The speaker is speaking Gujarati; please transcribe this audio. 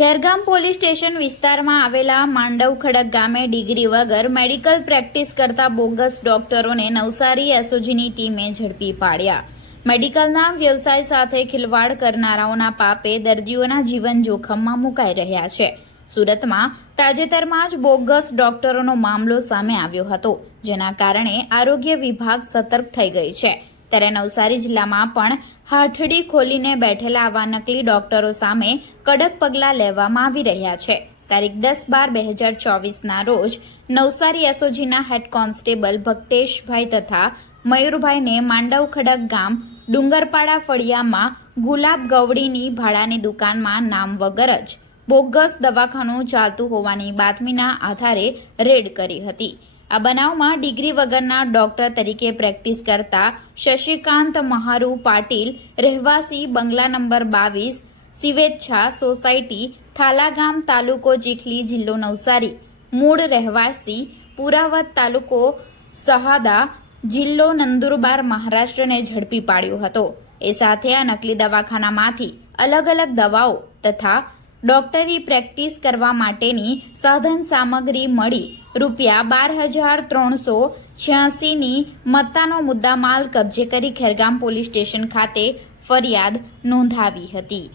ખેરગામ પોલીસ સ્ટેશન વિસ્તારમાં આવેલા માંડવ ખડક ગામે ડિગ્રી વગર મેડિકલ પ્રેક્ટિસ કરતા બોગસ ડોક્ટરોને નવસારી એસઓજીની ટીમે ઝડપી પાડ્યા। મેડિકલના વ્યવસાય સાથે ખિલવાડ કરનારાઓના પાપે દર્દીઓના જીવન જોખમમાં મુકાઈ રહ્યા છે। સુરતમાં તાજેતરમાં જ બોગસ ડોક્ટરોનો મામલો સામે આવ્યો હતો, જેના કારણે આરોગ્ય વિભાગ સતર્ક થઈ ગઈ છે। ત્યારે નવસારી જિલ્લામાં પણ હાથડી ખોલીને બેઠેલા આવા નકલી ડોક્ટરો સામે કડક પગલાં લેવામાં આવી રહ્યા છે। તારીખ 10/12/2024ના રોજ નવસારી એસઓજીના હેડ કોન્સ્ટેબલ ભક્તેશભાઈ તથા મયુરભાઈને માંડવ ખડક ગામ ડુંગરપાડા ફળિયામાં ગુલાબ ગવડીની ભાડાની દુકાનમાં નામ વગર જ બોગસ દવાખાનું ચાલતું હોવાની બાતમીના આધારે રેડ કરી હતી। આ બનાવમાં ડિગ્રી વગરના ડોક્ટર તરીકે પ્રેક્ટિસ કરતા શશિકાંત મહારુ પાટીલ, રહેવાસી બંગલા નંબર 22, સિવેચ્છા સોસાયટી, થાલાગામ, તાલુકો ચીખલી, જિલ્લો નવસારી, મૂળ રહેવાસી પુરાવત, તાલુકો સહાદા, જિલ્લો નંદુરબાર, મહારાષ્ટ્રને ઝડપી પાડ્યો હતો। એ સાથે આ નકલી દવાખાનામાંથી અલગ અલગ દવાઓ તથા ડોક્ટરી પ્રેક્ટિસ કરવા માટેની સાધન સામગ્રી મળી ₹12,386ની મત્તાનો મુદ્દામાલ કબજે કરી ખેરગામ પોલીસ સ્ટેશન ખાતે ફરિયાદ નોંધાવી હતી।